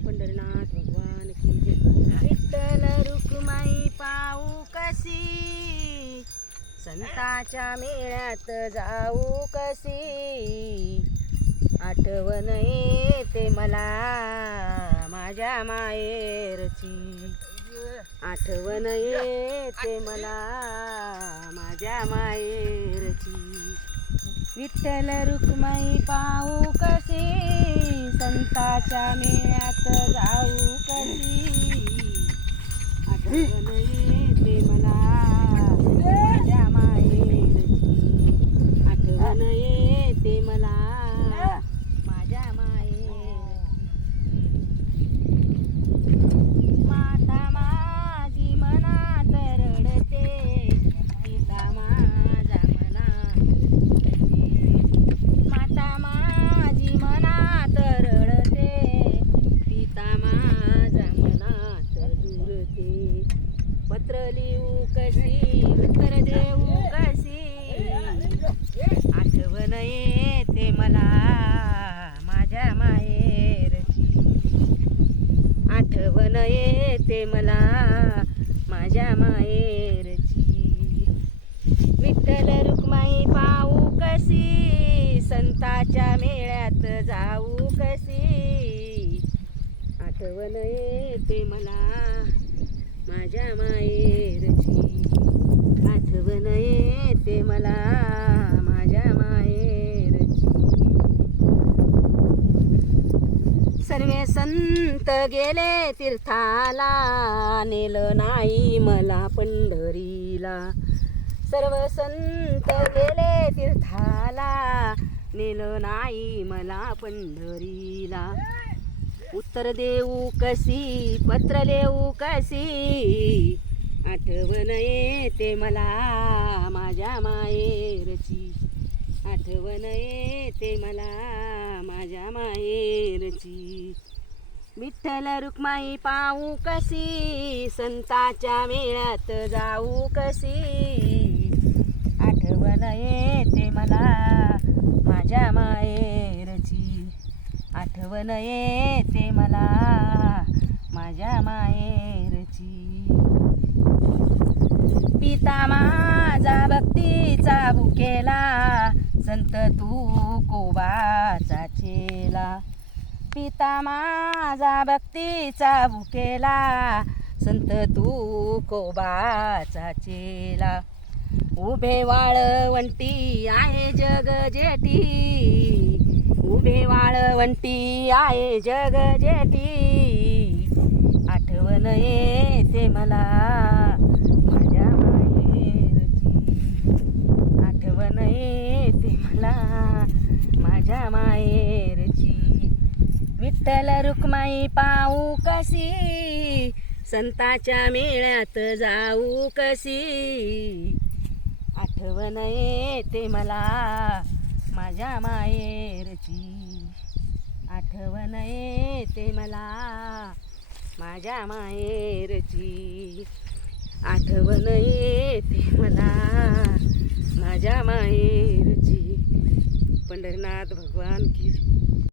पंढरीनाथ भगवान की जय. विठ्ठल रुक्माई पाहू कशी, संताच्या मेळ्यात जाऊ कशी. आठवण येते मला माझ्या माहेरची, आठवण येते मला माझ्या माहेरची. विठ्ठल रुक्माई पाहू कशी, संताच्या मेळ्यात जाऊ कशी. आठवण येते मला माझ्या माहेरची, आठवण येते मला माझ्या माहेरची. माता माझी मनात रडते, पिता माझा मनात रडते. माता माझी मनात रडते, पिता माझा मनात दुरते. पत्र लिहू कशी, उत्तर देऊ कशी. आठवण येते मला माझ्या माहेरची, आठवण येते मला माझ्या माहेरची. विठ्ठल रुक्माई पाहू कशी, संताच्या मेळ्यात जाऊ कशी. आठवण येते मला माझ्या माहेरची, आठवण येते मला माझ्या माहेरची. सर्वे संत गेले तीर्थाला, नेलं नाही मला पंढरीला. सर्व संत गेले तीर्थाला, नेलं नाही मला पंढरीला. उत्तर देऊ कशी, पत्र लिहू कशी. आठवण येते मला माझ्या माहेरची, आठवण येते मला माझ्या माहेरची. विठ्ठल रुक्माई पाहू कशी, संताच्या मेळ्यात जाऊ कशी. आठवण येते मला माझ्या माहेरची, आठवण येते मला माझ्या माहेरची. पिता माझा भक्तीचा भुकेला, संत तुकोबाचा चेला. पिता माझा भक्तीचा भुकेला, संत तुकोबाचा चेला. उभे वाळवंटी आहे जग जेठी, उभे वाळवंटी आहे जग जेठी. आठवण येते मला माझ्या माहेरची, आठवण येते मला माझ्या माहेरची. विठ्ठल रुक्माई पाहू कशी, संताच्या मेळ्यात जाऊ कशी. आठवण येते मला माझ्या माहेरची, आठवण येते मला माझ्या माहेरची. आठवण येते मला माझ्या माहेरची. पंढरीनाथ भगवान की